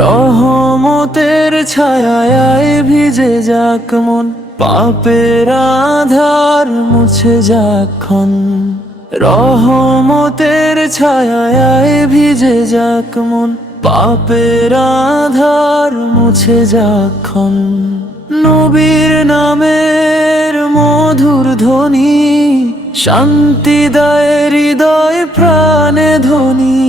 রহমতের ছায়ায় ভিজে যাক মন, পাপের আধার মুছে যাক্ষণ। রহমতের ছায়ায় ভিজে যাক মন, পাপের আধার মুছে যাক্ষণ। নবীর নামের মধুর ধ্বনি শান্তি দেয় হৃদয় প্রাণে ধ্বনি।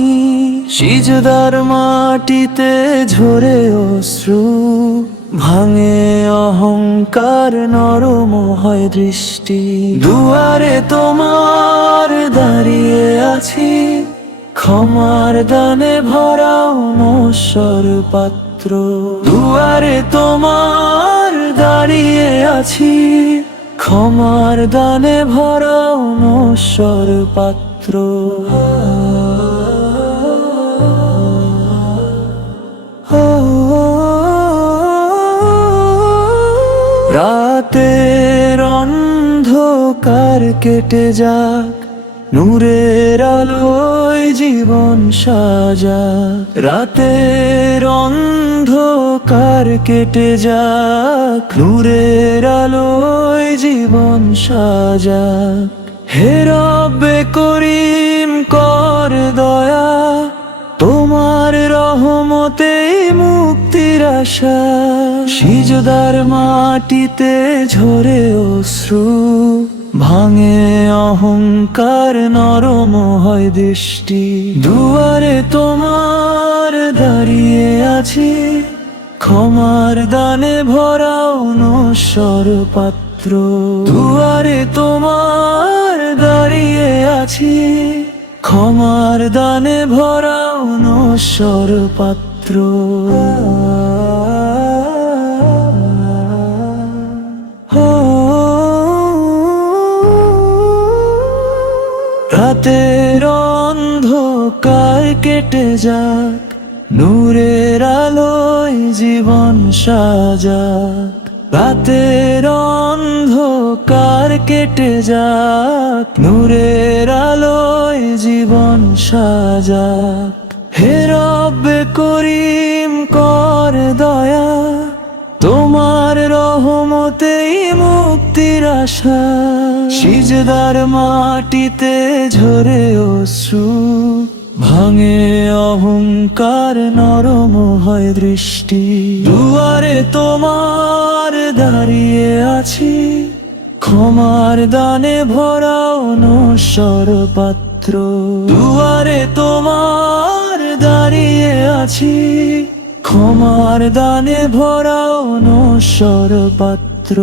সিজদার মাটিতে ঝরে অশ্রু, ভাঙে অহংকার, নরম হয় দৃষ্টি। দুয়ারে তোমার দাঁড়িয়ে আছি, ক্ষমার দানে ভরাও নশ্বর পাত্র। দুয়ারে তোমার দাঁড়িয়ে আছি, ক্ষমার দানে ভরাও নশ্বর পাত্র। রাতের অন্ধকার কেটে যাক, নূরের আলোয় জীবন সাজাক। রাতের অন্ধকার কেটে যাক, নূরের আলোয় জীবন সাজাক। হে রব্বে করিম কর দয়া, তোমার রহমতেই মুক্তির আশা। সিজদার মাটিতে ঝরে অশ্রু, ভাঙে অহংকার, নরম হয় দৃষ্টি। দুয়ারে তোমার দাঁড়িয়ে আছি, ক্ষমার দানে ভরাও নশ্বর পাত্র। দুয়ারে তোমার দাঁড়িয়ে আছি, ক্ষমার দানে ভরাও নশ্বর পাত্র। রাতের অন্ধকার কেটে যাক, নূরের আলোয় জীবন সাজাক। রাতের অন্ধকার কেটে যাক, নূরের আলোয় জীবন সাজাক। হে রব্বে করিম কর দয়া, তোমার রহমতেই মুক্তির আশা। সিজদার মাটিতে ঝরে অশ্রু, ভাঙে অহংকার, নরম হয় দৃষ্টি। দুয়ারে তোমার দাঁড়িয়ে আছি, ক্ষমার দানে ভরাও নশ্বর পাত্র। দুয়ারে তোমার দাঁড়িয়ে আছি, ক্ষমার দানে ভরাও নশ্বর পাত্র।